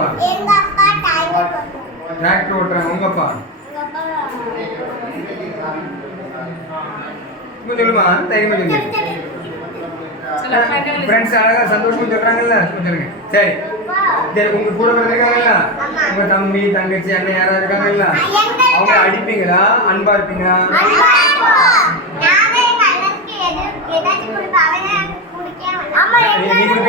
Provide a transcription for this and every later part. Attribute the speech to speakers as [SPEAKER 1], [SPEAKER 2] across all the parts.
[SPEAKER 1] அப்பா எங்க அப்பா டிரைவர் டிராக்டர் ஓட்டுறாங்க உங்க அப்பா சொல்லுமா தைரியம் சொல்லுங்க ஃப்ரெண்ட்ஸ் அழகா சந்தோஷமா சொல்றாங்கல்ல சொல்லுங்க சரி. சரி உங்க கூட பிறந்திருக்காங்கல்ல? உங்க தம்பி தங்கச்சி அண்ணன் யாரா இருக்காங்கல்ல? அவங்க அடிப்பீங்களா? அன்பா இருப்பீங்களா? நீ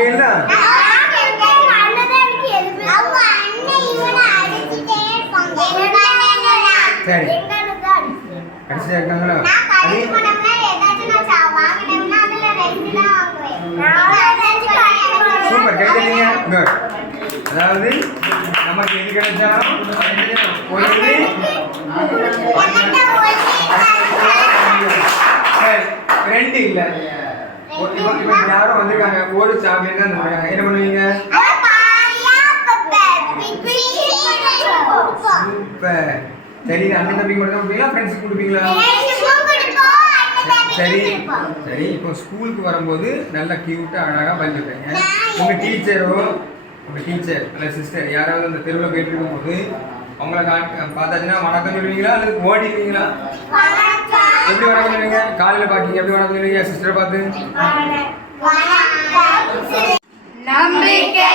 [SPEAKER 1] சரி கடைசியா இருக்காங்களா சூப்பர் கேட்டீங்க குட் அதாவது நமக்கு எது கிடைச்சாலும் ஒரு சரி ரெண்டு இல்ல இப்போ இப்போ யாரும் வந்திருக்காங்க ஒரு சாப்பிட்டு தான் தந்திருக்காங்க என்ன பண்ணுவீங்க சூப்பர் சரி அண்ணன் தம்பி மட்டும் தான் கொடுப்பீங்களா ஃப்ரெண்ட்ஸுக்கு கொடுப்பீங்களா சரி சரி இப்போ ஸ்கூலுக்கு வரும்போது நல்லா கியூட்டாக அழகாக பண்ணிருக்கீங்க உங்க டீச்சரோ உங்க டீச்சர் அல்ல சிஸ்டர் யாராவது அந்த தெருவில் போயிட்டு இருக்கும்போது அவங்கள கா பார்த்தாச்சுன்னா வணக்கம் சொல்லுவீங்களா அல்லது ஓடிடுவீங்களா எப்படி வணக்கம் சொல்லுவீங்க காலையில் பார்க்கீங்க எப்படி வணக்கம் சொல்லுவீங்க சிஸ்டரை பார்த்து
[SPEAKER 2] நம்பிக்கை